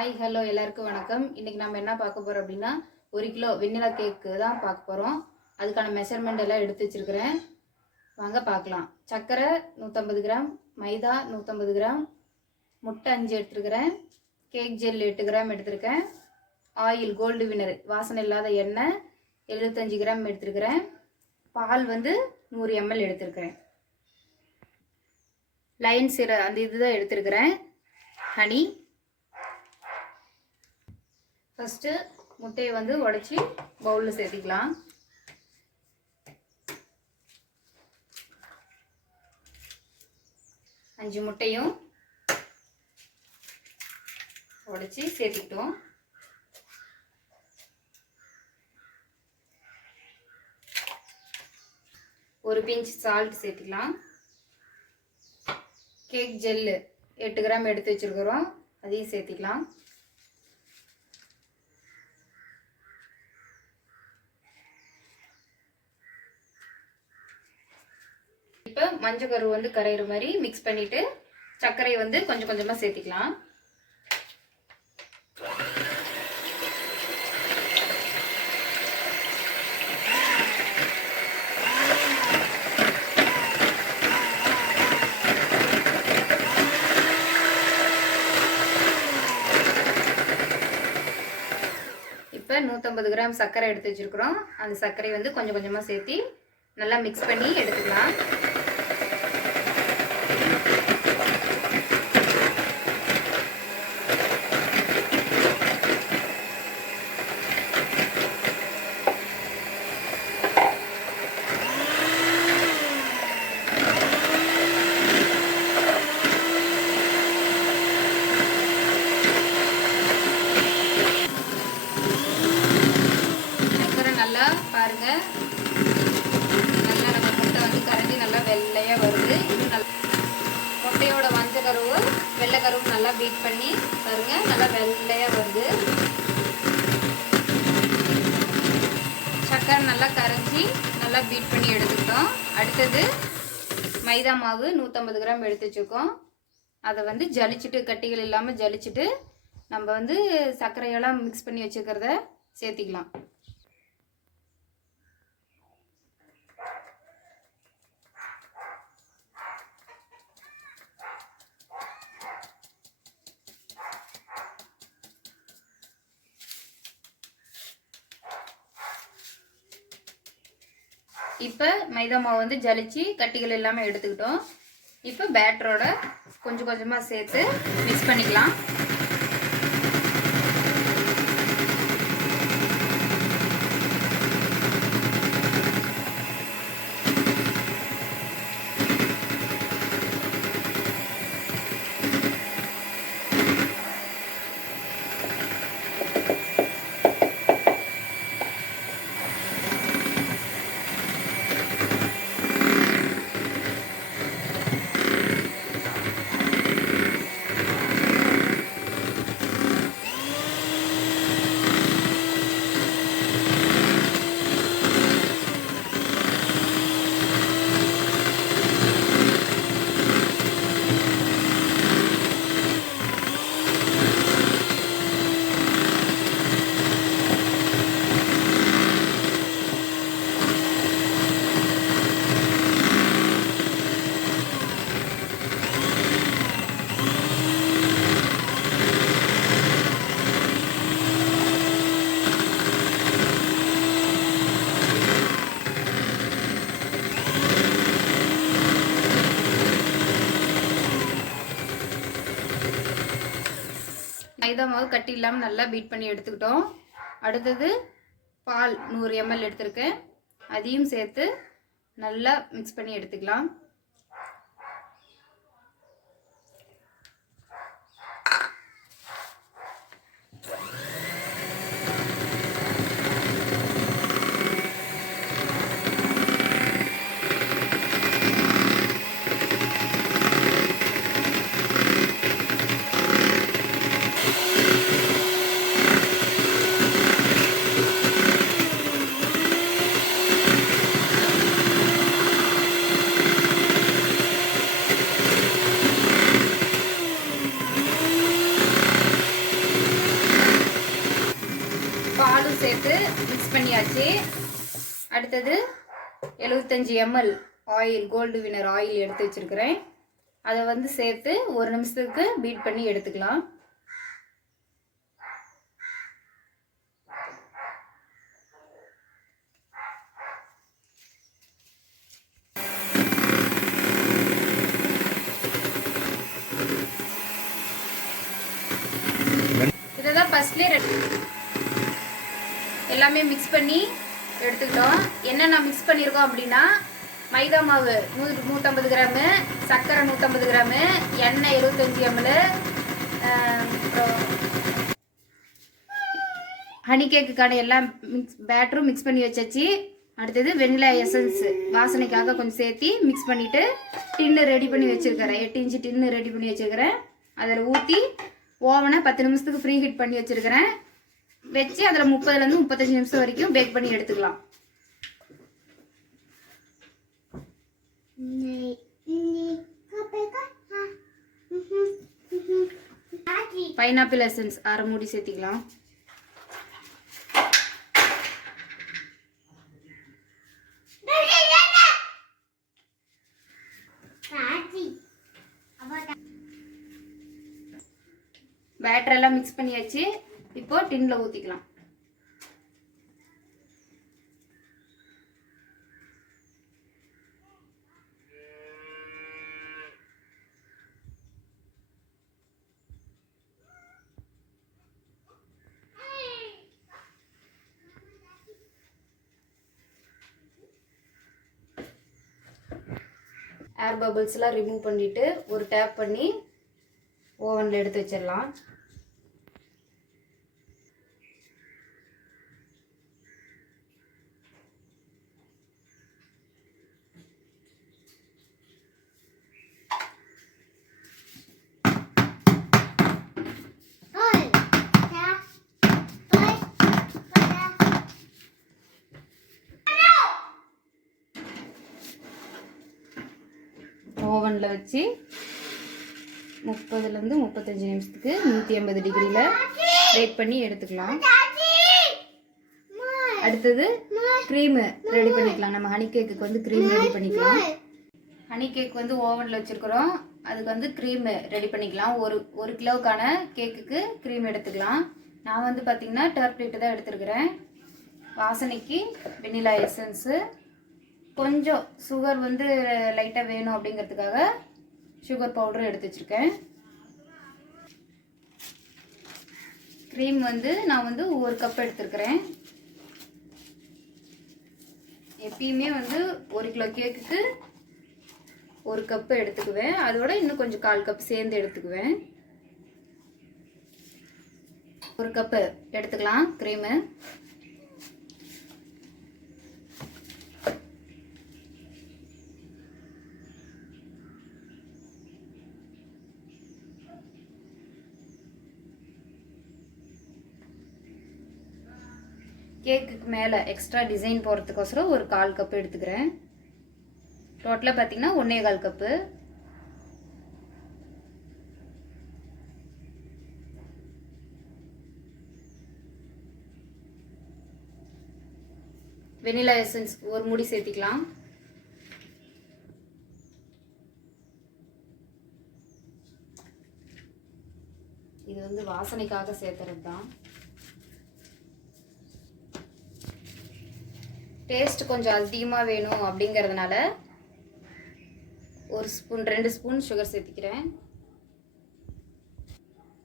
Hi hello எல்லாருக்கும் வணக்கம். இன்றைக்கி நம்ம என்ன பார்க்க போகிறோம் அப்படின்னா 1 கிலோ வெண்ணிலா கேக்கு தான் பார்க்க போகிறோம். அதுக்கான மெஷர்மெண்ட் எல்லாம் எடுத்து வச்சுருக்கிறேன், வாங்க பார்க்கலாம். சர்க்கரை 150 கிராம், மைதா 150 கிராம், முட்டை 5 எடுத்துருக்கிறேன், கேக் ஜெல் 8 கிராம் எடுத்துருக்கேன், ஆயில் கோல்டு வினர் வாசனை இல்லாத எண்ணெய் 75 கிராம் எடுத்துருக்கிறேன், பால் 100 ml எடுத்துருக்கிறேன், லைன் சிர அந்த இதுதான் எடுத்துருக்கிறேன், ஹனி. ஃபஸ்ட்டு முட்டையை உடைச்சி பவுலில் சேர்த்திக்கலாம். அஞ்சு முட்டையும் உடைச்சி சேர்த்திக்கிட்டோம். ஒரு பிஞ்ச் சால்ட் சேர்த்துக்கலாம். கேக் ஜெல்லு 8 கிராம் எடுத்து வச்சுருக்கிறோம், அதையும் சேர்த்திக்கலாம். இப்போ மஞ்சள் கரு கரையிற மாதிரி மிக்ஸ் பண்ணிவிட்டு சர்க்கரையை கொஞ்சம் கொஞ்சமாக சேர்த்திக்கலாம். இப்போ 150 கிராம் சர்க்கரை எடுத்து வச்சுருக்குறோம். அந்த சர்க்கரை கொஞ்சம் கொஞ்சமாக சேர்த்தி நல்லா மிக்ஸ் பண்ணி எடுத்துக்கலாம். சர்க்கரை நல்லா பாருங்க, நல்லா நம்ம முட்டை கரைஞ்சி நல்லா வெள்ளையாக வருது. இன்னும் நல்லா முட்டையோட மஞ்சள் கருவு வெள்ளை கருவு நல்லா பீட் பண்ணி பாருங்க, நல்லா வெள்ளையாக வருது. சர்க்கரை நல்லா கரைஞ்சி நல்லா பீட் பண்ணி எடுத்துக்கிட்டோம். அடுத்தது மைதா மாவு 150 கிராம் எடுத்து வச்சுருக்கோம். அதை ஜலிச்சுட்டு கட்டிகள் இல்லாமல் ஜலிச்சுட்டு நம்ம சர்க்கரையெல்லாம் மிக்ஸ் பண்ணி வச்சுக்கிறத சேர்த்திக்கலாம். இப்போ மைதா மாவு ஜலிச்சு கட்டிகள் இல்லாமல் எடுத்துக்கிட்டோம். இப்போ பேட்டரோட கொஞ்சம் கொஞ்சமாக சேர்த்து மிக்ஸ் பண்ணிக்கலாம். மைதா மாவு கட்டி இல்லாமல் நல்லா பீட் பண்ணி எடுத்துக்கிட்டோம். அடுத்தது பால் 100 ml எடுத்திருக்கேன், அதையும் சேர்த்து நல்லா மிக்ஸ் பண்ணி எடுத்துக்கலாம். உப்பும் சேர்த்து மிக்ஸ் பண்ணியாச்சு. அடுத்தது 75 ml ஆயில், கோல்டு வினர் ஆயில் எடுத்து வச்சுருக்கிறேன். அதை வந்து சேர்த்து 1 நிமிஷத்துக்கு பீட் பண்ணி எடுத்துக்கலாம். இதை தான் ஃபர்ஸ்ட்லேயே எல்லாமே மிக்ஸ் பண்ணி எடுத்துக்கிட்டோம். என்னென்ன மிக்ஸ் பண்ணியிருக்கோம் அப்படின்னா, மைதா மாவு 150 கிராமு, சர்க்கரை 150 கிராமு, எண்ணெய் 75 ml, ஹனி கேக்குக்கான எல்லாம் பேட்டரும் மிக்ஸ் பண்ணி வச்சாச்சு. அடுத்தது வெண்ணிலா எசன்ஸ் வாசனைக்காக கொஞ்சம் சேர்த்து மிக்ஸ் பண்ணிவிட்டு டின்னு ரெடி பண்ணி வச்சுருக்கிறேன். 8 இன்ச்சு டின்னு ரெடி பண்ணி வச்சுருக்கிறேன். அதில் ஊற்றி ஓவனை 10 நிமிஷத்துக்கு ஃப்ரீ ஹீட் பண்ணி வச்சுருக்கிறேன். வச்சு அதில் 30லேருந்து 35 நிமிஷம் வரைக்கும் பேக் பண்ணி எடுத்துக்கலாம். பைனாப்பிள் எசன்ஸ் அரை மூடி சேர்த்திக்கலாம். பேட்டர் எல்லாம் மிக்ஸ் பண்ணியாச்சு. இப்போ டின்ல ஊத்திக்கலாம். ஏர் பபிள்ஸ்லாம் ரிமூவ் பண்ணிட்டு ஒரு டேப் பண்ணி ஓவனில் எடுத்து வச்சிடலாம். ஓவனில் வச்சு 30லேருந்து 35 நிமிஷத்துக்கு 180 டிகிரியில் பேக் பண்ணி எடுத்துக்கலாம். அடுத்தது க்ரீமு ரெடி பண்ணிக்கலாம். நம்ம ஹனி கேக்குக்கு வந்து க்ரீம் ரெடி பண்ணிக்கலாம். ஹனி கேக் வந்து ஓவனில் வச்சுருக்குறோம். அதுக்கு வந்து க்ரீமு ரெடி பண்ணிக்கலாம். ஒரு கிலோவுக்கான கேக்குக்கு க்ரீம் எடுத்துக்கலாம். நான் வந்து பார்த்திங்கன்னா டர்ப்ளேட்டு தான் எடுத்துருக்கிறேன். வாசனைக்கு வெண்ணிலா எசன்ஸு, கொஞ்சம் சுகர் வந்து லைட்டாக வேணும் அப்படிங்கிறதுக்காக சுகர் பவுடரும் எடுத்து வச்சுருக்கேன். க்ரீம் வந்து நான் வந்து 1 கப் எடுத்துருக்கிறேன். எப்பயுமே வந்து 1 கிலோ கேக்குக்கு 1 கப்பு எடுத்துக்குவேன். அதோட இன்னும் கொஞ்சம் 1/4 கப் சேர்ந்து எடுத்துக்குவேன். 1 கப்பு எடுத்துக்கலாம் க்ரீமு. கேக்குக்கு மேலே எக்ஸ்ட்ரா டிசைன் போடுறதுக்கோசரம் ஒரு 1/4 கப் எடுத்துக்கிறேன். டோட்டலாக பார்த்தீங்கன்னா 1/4 கப்பு. வெனிலா எசன்ஸ் ஒரு மூடி சேர்த்திக்கலாம். இது வந்து வாசனைக்காக சேர்த்துறது தான். டேஸ்ட் கொஞ்சம் அதிகமாக வேணும் அப்படிங்கிறதுனால 1 ஸ்பூன் 2 ஸ்பூன் சுகர் சேர்த்திக்கிறேன்.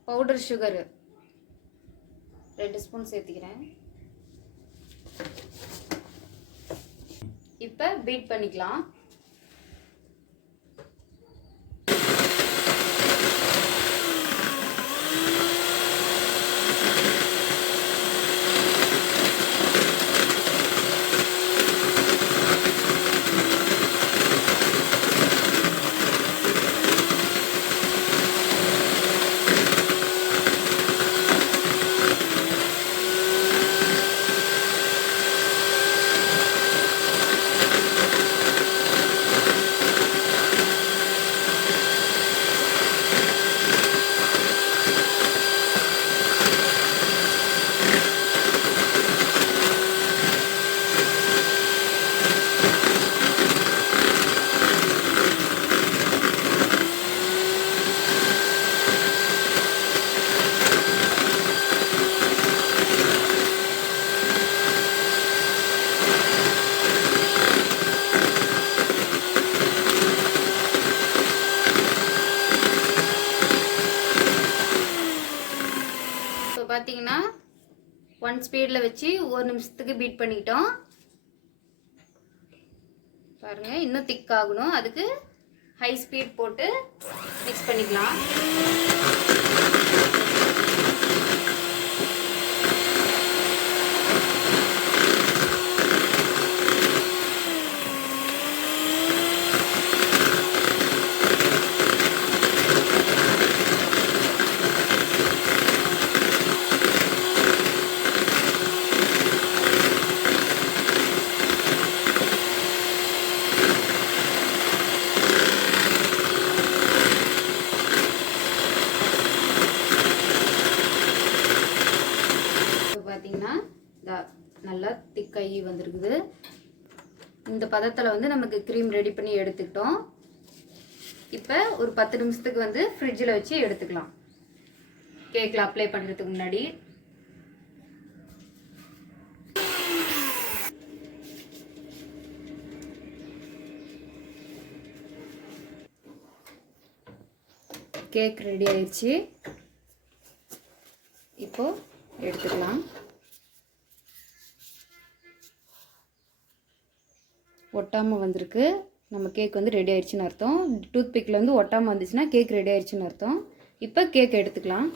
பவுடர் சுகர் 2 ஸ்பூன் சேர்த்திக்கிறேன். இப்போ பீட் பண்ணிக்கலாம். இப்போ பார்த்தீங்கன்னா 1 ஸ்பீடில் வச்சு 1 நிமிஷத்துக்கு பீட் பண்ணிக்கிட்டோம். பாருங்கள், இன்னும் திக் ஆகணும். அதுக்கு ஹை ஸ்பீட் போட்டு மிக்ஸ் பண்ணிக்கலாம். பார்த்தீங்கன்னா நல்லா திக்காகி வந்திருக்குது. இந்த பதத்தில் வந்து நமக்கு க்ரீம் ரெடி பண்ணி எடுத்துக்கிட்டோம். இப்போ ஒரு 10 நிமிஷத்துக்கு வந்து ஃப்ரிட்ஜில் வச்சு எடுத்துக்கலாம். கேக்கில் அப்ளை பண்ணுறதுக்கு முன்னாடி கேக் ரெடி ஆயிடுச்சு. இப்போ எடுத்துக்கலாம். ஒட்டாமல் வந்திருக்கு. நம்ம கேக் வந்து ரெடி ஆயிடுச்சுன்னு அர்த்தம். டூத் பிக்கில் வந்து ஒட்டாமல் வந்துச்சுன்னா கேக் ரெடி ஆயிடுச்சுன்னு அர்த்தம். இப்போ கேக் எடுத்துக்கலாம்.